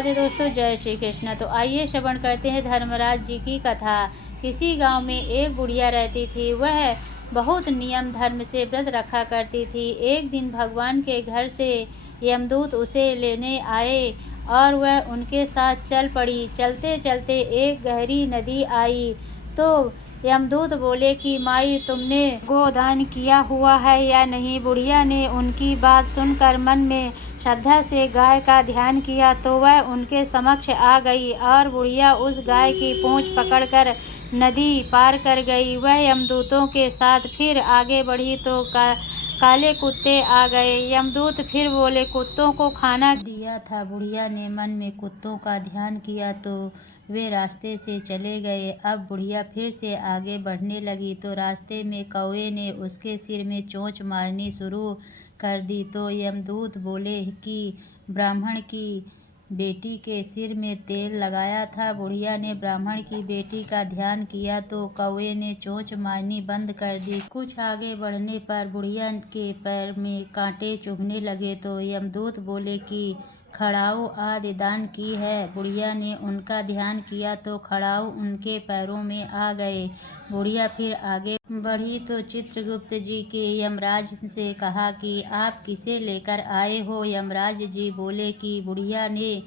राधे दोस्तों, जय श्री कृष्ण। तो आइए श्रवण करते हैं धर्मराज जी की कथा। किसी गांव में एक बुढ़िया रहती थी। वह बहुत नियम धर्म से व्रत रखा करती थी। एक दिन भगवान के घर से यमदूत उसे लेने आए और वह उनके साथ चल पड़ी। चलते चलते एक गहरी नदी आई तो यमदूत बोले कि माई, तुमने गोदान किया हुआ है या नहीं। बुढ़िया ने उनकी बात सुनकर मन में श्रद्धा से गाय का ध्यान किया तो वह उनके समक्ष आ गई और बुढ़िया उस गाय की पूंछ पकड़कर नदी पार कर गई। वह यमदूतों के साथ फिर आगे बढ़ी तो काले कुत्ते आ गए। यमदूत फिर बोले, कुत्तों को खाना दिया था। बुढ़िया ने मन में कुत्तों का ध्यान किया तो वे रास्ते से चले गए। अब बुढ़िया फिर से आगे बढ़ने लगी तो रास्ते में कौवे ने उसके सिर में चोंच मारनी शुरू कर दी। तो यमदूत बोले कि ब्राह्मण की बेटी के सिर में तेल लगाया था। बुढ़िया ने ब्राह्मण की बेटी का ध्यान किया तो कौवे ने चोंच मारनी बंद कर दी। कुछ आगे बढ़ने पर बुढ़िया के पैर में कांटे चुभने लगे तो यमदूत बोले कि खड़ाऊ आदि दान की है। बुढ़िया ने उनका ध्यान किया तो खड़ाऊ उनके पैरों में आ गए। बुढ़िया फिर आगे बढ़ी तो चित्रगुप्त जी के यमराज से कहा कि आप किसे लेकर आए हो। यमराज जी बोले कि बुढ़िया ने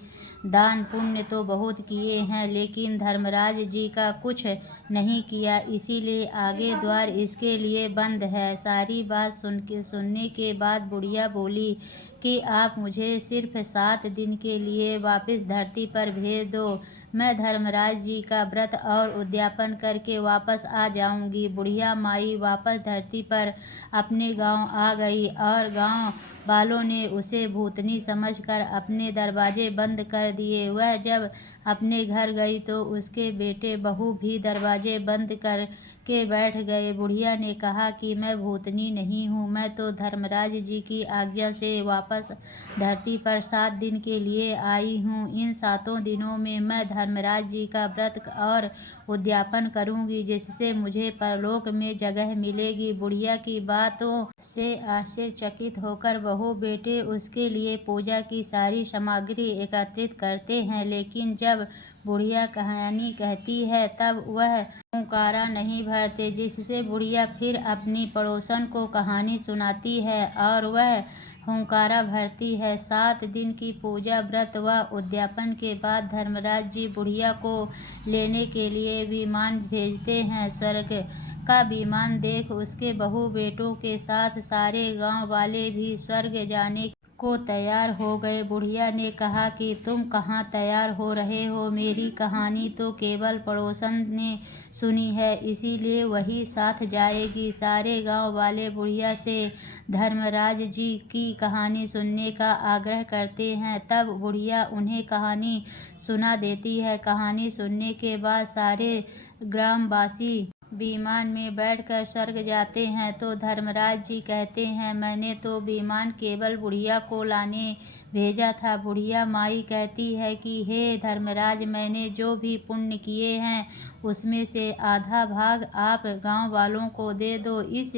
दान पुण्य तो बहुत किए हैं लेकिन धर्मराज जी का कुछ नहीं किया, इसीलिए आगे द्वार इसके लिए बंद है। सारी बात सुनने के बाद बुढ़िया बोली कि आप मुझे सिर्फ 7 दिन के लिए वापस धरती पर भेज दो। मैं धर्मराज जी का व्रत और उद्यापन करके वापस आ जाऊंगी। बुढ़िया माई वापस धरती पर अपने गांव आ गई और गांव वालों ने उसे भूतनी समझकर अपने दरवाजे बंद कर दिए। वह जब अपने घर गई तो उसके बेटे बहू भी दरवाजे बंद कर के बैठ गए। बुढ़िया ने कहा कि मैं भूतनी नहीं हूँ, मैं तो धर्मराज जी की आज्ञा से वापस धरती पर 7 दिन के लिए आई हूँ। इन 7 दिनों में मैं धर्मराज जी का व्रत और उद्यापन करूंगी जिससे मुझे परलोक में जगह मिलेगी। बुढ़िया की बातों से आश्चर्यचकित होकर बहू बेटे उसके लिए पूजा की सारी सामग्री एकत्रित करते हैं, लेकिन जब बुढ़िया कहानी कहती है तब वह हुंकारा नहीं भरते, जिससे बुढ़िया फिर अपनी पड़ोसन को कहानी सुनाती है और वह हुंकारा भरती है। 7 दिन की पूजा व्रत व उद्यापन के बाद धर्मराज जी बुढ़िया को लेने के लिए विमान भेजते हैं। स्वर्ग का विमान देख उसके बहू बेटों के साथ सारे गांव वाले भी स्वर्ग जाने को तैयार हो गए। बुढ़िया ने कहा कि तुम कहाँ तैयार हो रहे हो, मेरी कहानी तो केवल पड़ोसन ने सुनी है, इसीलिए वही साथ जाएगी। सारे गांव वाले बुढ़िया से धर्मराज जी की कहानी सुनने का आग्रह करते हैं। तब बुढ़िया उन्हें कहानी सुना देती है। कहानी सुनने के बाद सारे ग्रामवासी विमान में बैठकर स्वर्ग जाते हैं तो धर्मराज जी कहते हैं, मैंने तो विमान केवल बुढ़िया को लाने भेजा था। बुढ़िया माई कहती है कि हे धर्मराज, मैंने जो भी पुण्य किए हैं उसमें से आधा भाग आप गांव वालों को दे दो। इस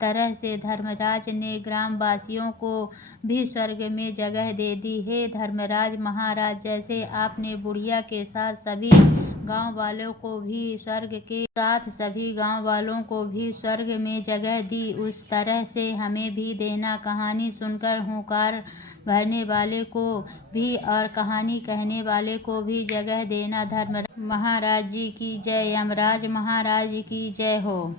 तरह से धर्मराज ने ग्रामवासियों को भी स्वर्ग में जगह दे दी। हे धर्मराज महाराज, जैसे आपने बुढ़िया के साथ सभी गांव वालों को भी स्वर्ग में जगह दी, उस तरह से हमें भी देना। कहानी सुनकर हुंकार भरने वाले को भी और कहानी कहने वाले को भी जगह देना। धर्मराज महाराज जी की जय। यमराज महाराज की जय हो।